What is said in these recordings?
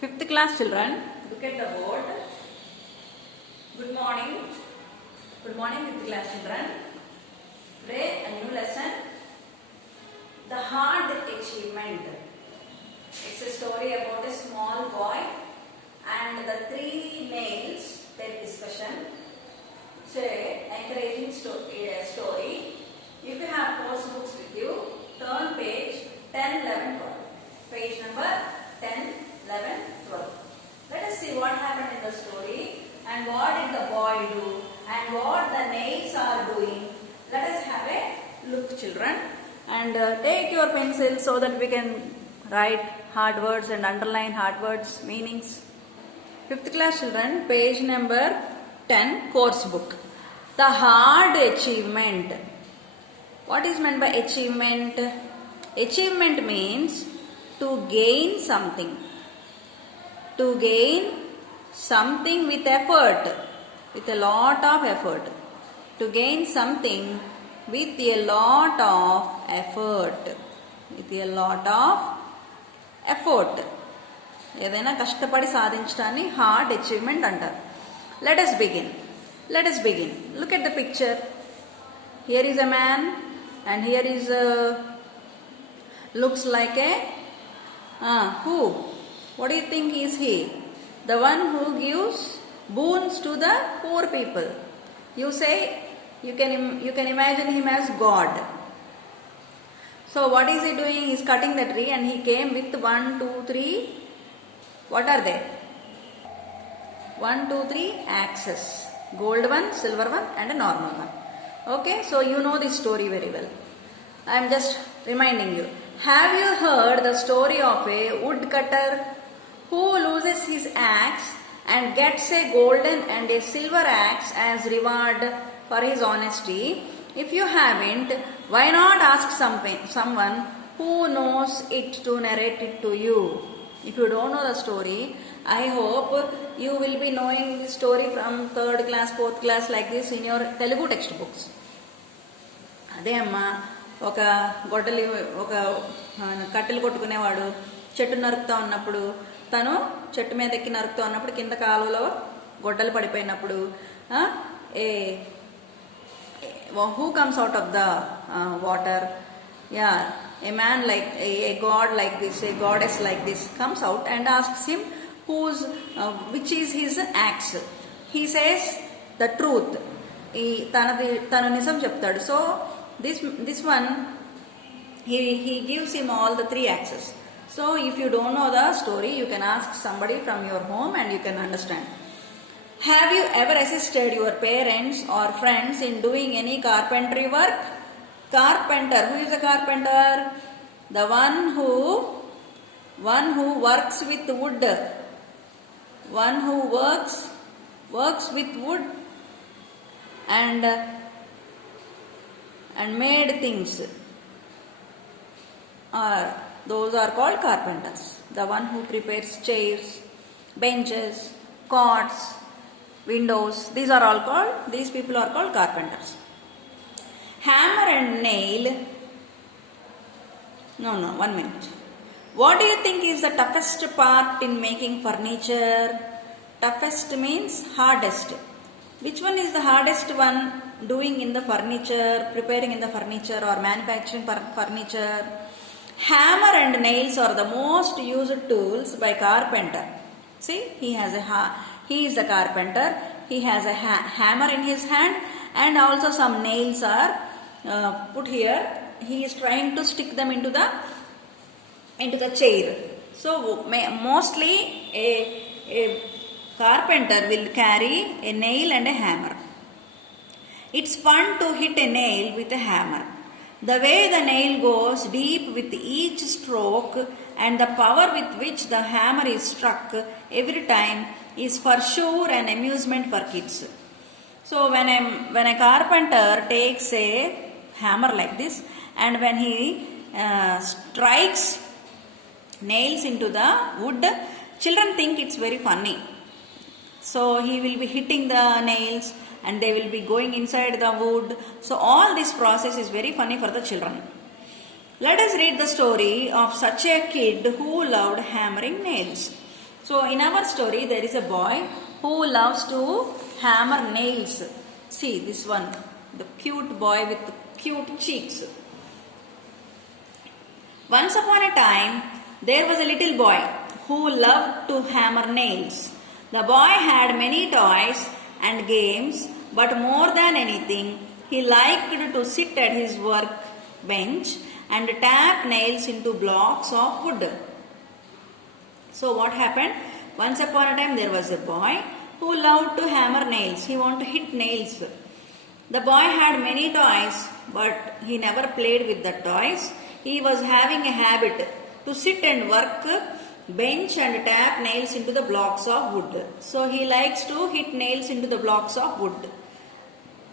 Fifth class children, look at the board. Good morning. Good morning, fifth class children. Today a new lesson. The hard achievement. It's a story about a small boy and the three nails. Their discussion. It's an encouraging story. If you have course books with you, turn page 10, 11, 12. Page number 10, 11, 12. Let us see what happened in the story and what did the boy do and what the nails are doing. Let us have a look, children, and take your pencil so that we can write hard words and underline hard words meanings. 5th class children, page number 10, course book. The hard achievement. What is meant by achievement? Achievement means to gain something. To gain something with effort, with a lot of effort. To gain something with a lot of effort. With a lot of effort. ఏదైనా కష్టపడి సాధించడాన్ని hard achievement అంటారు. Let us begin. Let us begin. Look at the picture. Here is a man and here is looks like a who? What do you think is he? The one who gives boons to the poor people. You say, you can imagine him as God. So what is he doing? He is cutting the tree and he came with 1, 2, 3. What are they? 1, 2, 3 axes. Gold one, silver one and a normal one. Okay, so you know this story very well. I am just reminding you. Have you heard the story of a woodcutter who loses his axe and gets a golden and a silver axe as reward for his honesty? If you haven't, why not ask someone who knows it to narrate it to you? If you don't know the story, I hope you will be knowing the story from 3rd class, 4th class like this in your Telugu textbooks. అదే అమ్మా, ఒక గొడ్డలి ఒక కట్టెలు కొట్టుకునేవాడు చెట్టు నరుకుతా ఉన్నప్పుడు, తను చెట్టు మీద ఎక్కి నరుకుతూ ఉన్నప్పుడు కింద కాలువలో గొడ్డలు పడిపోయినప్పుడు who comes out of the water? Yeah, a man like a god like this, a goddess like this comes out and asks him which is his axe. He says the truth. తను నిజం చెప్తాడు. So this one he gives him all the 3 axes. So if you don't know the story, you can ask somebody from your home and you can understand. Have you ever assisted your parents or friends in doing any carpentry work? Carpenter. Who is a carpenter? The one who works with wood. One who works with wood and made things. Those are called carpenters. The one who prepares chairs, benches, cots, windows. These people are called carpenters. Hammer and nail. No, 1 minute. What do you think is the toughest part in making furniture? Toughest means hardest. Which one is the hardest one doing in the furniture, preparing in the furniture or manufacturing furniture? Hammer and nails are the most used tools by carpenter. See, he is the carpenter. He has a hammer in his hand and also some nails are put here. He is trying to stick them into the chair. So mostly a carpenter will carry a nail and a hammer. It's fun to hit a nail with a hammer. The way the nail goes deep with each stroke and the power with which the hammer is struck every time is for sure an amusement for kids. So when a carpenter takes a hammer like this and when he strikes nails into the wood, children think it's very funny. So he will be hitting the nails and they will be going inside the wood. So all this process is very funny for the children. Let us read the story of such a kid who loved hammering nails. So in our story there is a boy who loves to hammer nails. See this one, the cute boy with the cute cheeks. Once upon a time there was a little boy who loved to hammer nails. The boy had many toys and games, but more than anything he liked to sit at his work bench and tap nails into blocks of wood. So what happened? Once upon a time there was a boy who loved to hammer nails. He wanted to hit nails. The boy had many toys, but he never played with the toys. He was having a habit to sit and work bench and tap nails into the blocks of wood. So he likes to hit nails into the blocks of wood.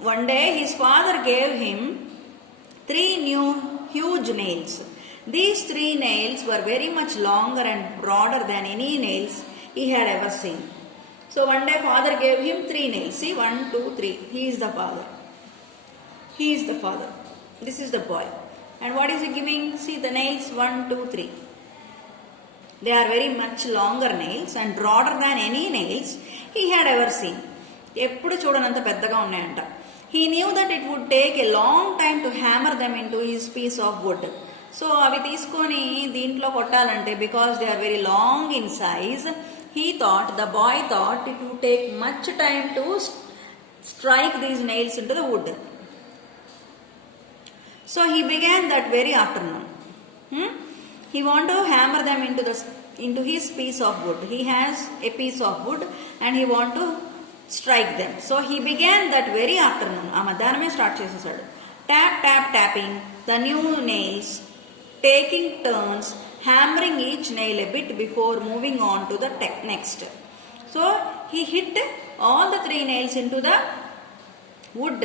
One day his father gave him 3 new huge nails. These 3 nails were very much longer and broader than any nails he had ever seen. So one day father gave him 3 nails. See, 1, 2, 3. He is the father. He is the father. This is the boy. And what is he giving? See the nails 1, 2, 3. They are very much longer nails and broader than any nails he had ever seen. ఎప్పుడు చూడనంత పెద్దగా ఉన్నాయంట. He knew that it would take a long time to hammer them into his piece of wood. So అవి తీసుకొని దీంట్లో కొట్టాలంటే because they are very long in size, the boy thought it would take much time to strike these nails into the wood. So he began that very afternoon. He wanted to hammer them into his piece of wood. He has a piece of wood and he want to strike them. So he began that very afternoon. ఆ మధ్యాహ్నమే start చేసేసాడు. Tapping the new nails, taking turns, hammering each nail a bit before moving on to the next. So he hit all the 3 nails into the wood,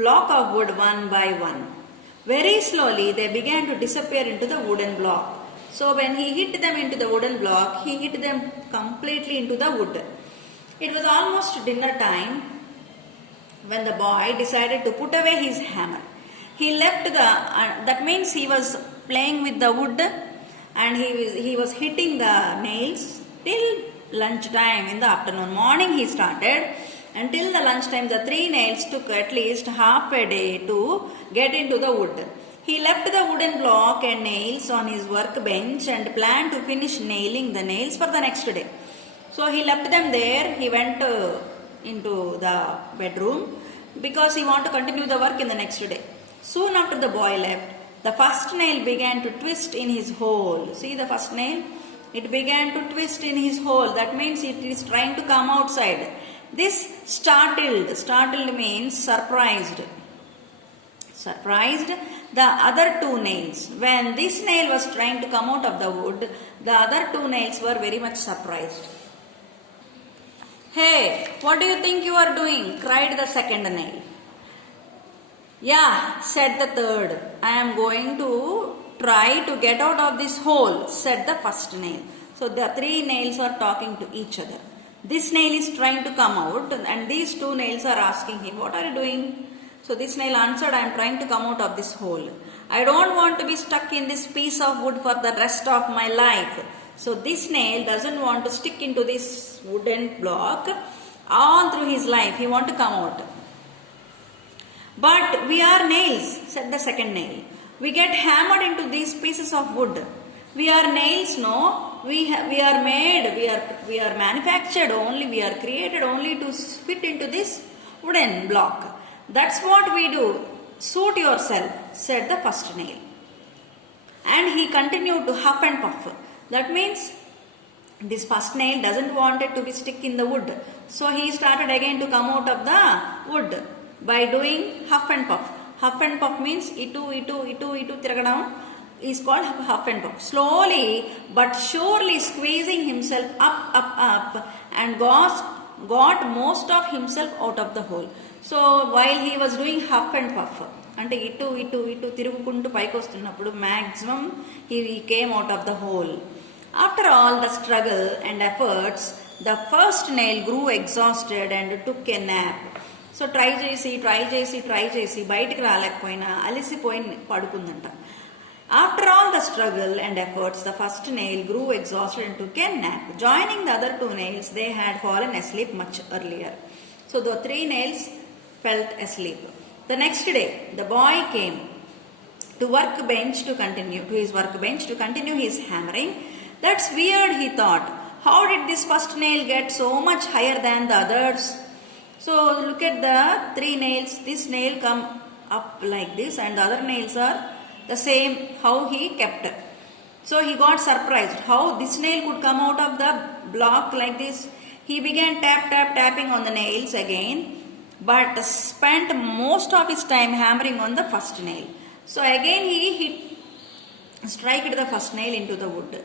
block of wood one by one. Very slowly they began to disappear into the wooden block. So when he hit them into the wooden block, he hit them completely into the wood. It was almost dinner time when the boy decided to put away his hammer. He left that means he was playing with the wood and he was hitting the nails till lunch time in the afternoon. Morning he started. Until the lunchtime, the 3 nails took at least half a day to get into the wood. He left the wooden block and nails on his workbench and planned to finish nailing the nails for the next day. So he left them there. He went into the bedroom because he wanted to continue the work in the next day. Soon after the boy left, the first nail began to twist in his hole. See the first nail? It began to twist in his hole. That means it is trying to come outside. This startled means surprised the other 2 nails. When this nail was trying to come out of the wood, the other 2 nails were very much surprised. Hey, what do you think you are doing? Cried the second nail. Yeah, said the third. I am going to try to get out of this hole, said the first nail. So the 3 nails are talking to each other. This nail is trying to come out and these 2 nails are asking him, what are you doing? So this nail answered, I am trying to come out of this hole. I don't want to be stuck in this piece of wood for the rest of my life. So this nail doesn't want to stick into this wooden block all through his life. He wants to come out. But we are nails, said the second nail. We get hammered into these pieces of wood. We are nails, no? We are made, we are manufactured only, we are created only to fit into this wooden block. That's what we do. Suit yourself, said the first nail. And he continued to huff and puff. That means this first nail doesn't want it to be stick in the wood. So he started again to come out of the wood by doing huff and puff. Huff and puff means itu tiragadam is called huff and puff. Slowly but surely squeezing himself up and got most of himself out of the hole. So while he was doing huff and puff, అంటే ఇటు తిరుగుకుంటూ పైకి వస్తున్నప్పుడు maximum he came out of the hole. After all the struggle and efforts, the first nail grew exhausted and took a nap. So try చేసి బయటికి రాలేకపోయినా అలసిపోయి పడుకుందంట. After all the struggle and efforts, the first nail grew exhausted and took a nap. Joining the other two nails, they had fallen asleep much earlier. So the three nails fell asleep. The next day, the boy came to his workbench to continue his hammering. That's weird, he thought. How did this first nail get so much higher than the others? So look at the three nails. This nail come up like this and the other nails are the same, how he kept. So he got surprised how this nail could come out of the block like this. He began tapping on the nails again, but spent most of his time hammering on the first nail. So again he struck the first nail into the wood,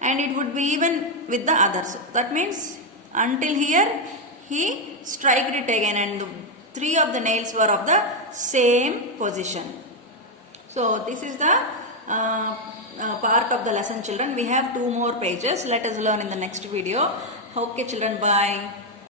and it would be even with the others. That means until here he struck it again, and three of the nails were of the same position. So this is the part of the lesson, children. We have 2 more pages. Let us learn in the next video. Okay children, bye.